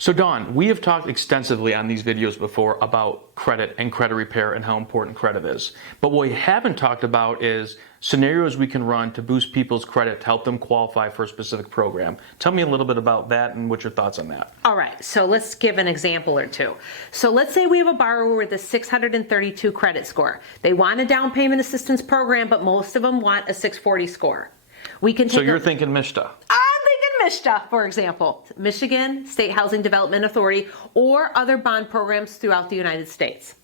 So Dawn, we have talked extensively on these videos before about credit and credit repair and how important credit is. But what we haven't talked about is scenarios we can run to boost people's credit to help them qualify for a specific program. Tell me a little bit about that and what your thoughts on that. All right, so let's give an example or two. So let's say we have a borrower with a 632 credit score. They want a down payment assistance program, but most of them want a 640 score. We can take So you're thinking MSHDA. MSHDA, for example, Michigan State Housing Development Authority, or other bond programs throughout the United States.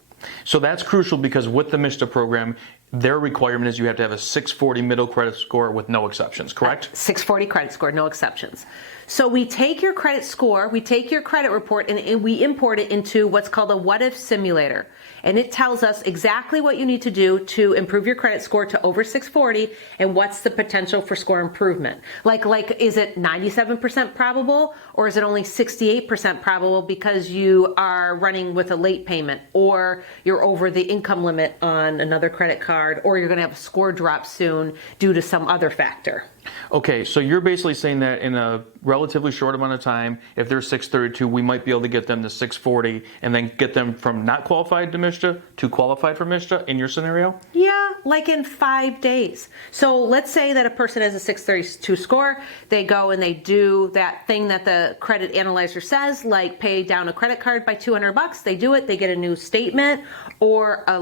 So that's crucial because with the MSHDA program, their requirement is you have to have a 640 middle credit score with no exceptions, correct? 640 credit score, no exceptions. So we take your credit score, we take your credit report, and we import it into what's called a what-if simulator. And it tells us exactly what you need to do to improve your credit score to over 640 and what's the potential for score improvement. Like is it 97% probable, or is it only 68% probable because you are running with a late payment, or you're over the income limit on another credit card, or you're going to have a score drop soon due to some other factor. Okay, so you're basically saying that in a relatively short amount of time, if they're 632, we might be able to get them to 640 and then get them from not qualified to MSHDA to qualified for MSHDA in your scenario? Yeah, like in 5 days. So let's say that a person has a 632 score. They go and they do that thing that the credit analyzer says, like pay down a credit card by $200. They do it. They get a new statement or a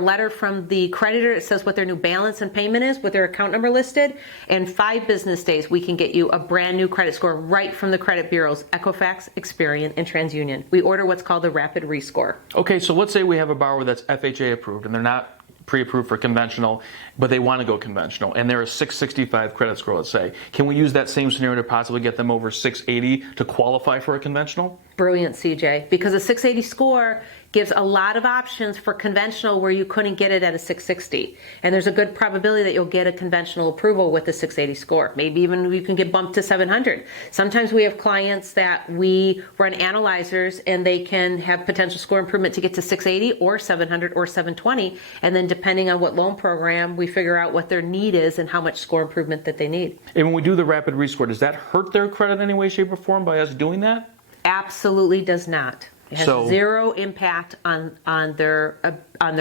letter from the creditor that says what their new balance and payment is with their account number listed. And 5 business days, we can get you a brand new credit score right from the credit bureaus, Equifax, Experian, and TransUnion. We order what's called the rapid rescore. Okay, so let's say we have a borrower that's FHA approved and they're not pre-approved for conventional, but they want to go conventional, and they're a 665 credit score, let's say. Can we use that same scenario to possibly get them over 680 to qualify for a conventional? Brilliant, CJ, because a 680 score gives a lot of options for conventional where you couldn't get it at a 660. And there's a good probability that you'll get a conventional approval with the 680 score. Maybe even you can get bumped to 700. Sometimes we have clients that we run analyzers and they can have potential score improvement to get to 680 or 700 or 720. And then depending on what loan program, we figure out what their need is and how much score improvement that they need. And when we do the rapid rescore, does that hurt their credit in any way, shape, or form by us doing that? Absolutely does not. It has zero impact on their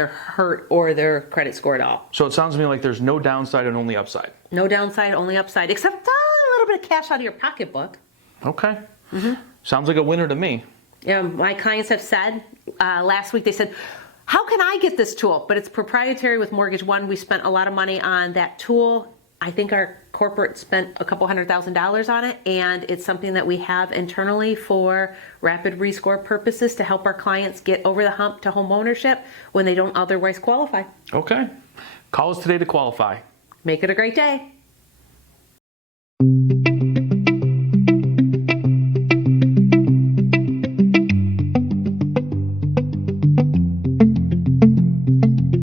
hurt or their credit score at all. So it sounds to me like there's no downside and only upside. No downside, only upside, except a little bit of cash out of your pocketbook. Okay. Sounds like a winner to me. Yeah, my clients have said, last week they said, how can I get this tool? But it's proprietary with Mortgage One. We spent a lot of money on that tool. I think our corporate spent a couple $100,000 on it, and it's something that we have internally for rapid rescore purposes to help our clients get over the hump to home ownership when they don't otherwise qualify. Okay. Call us today to qualify. Make it a great day.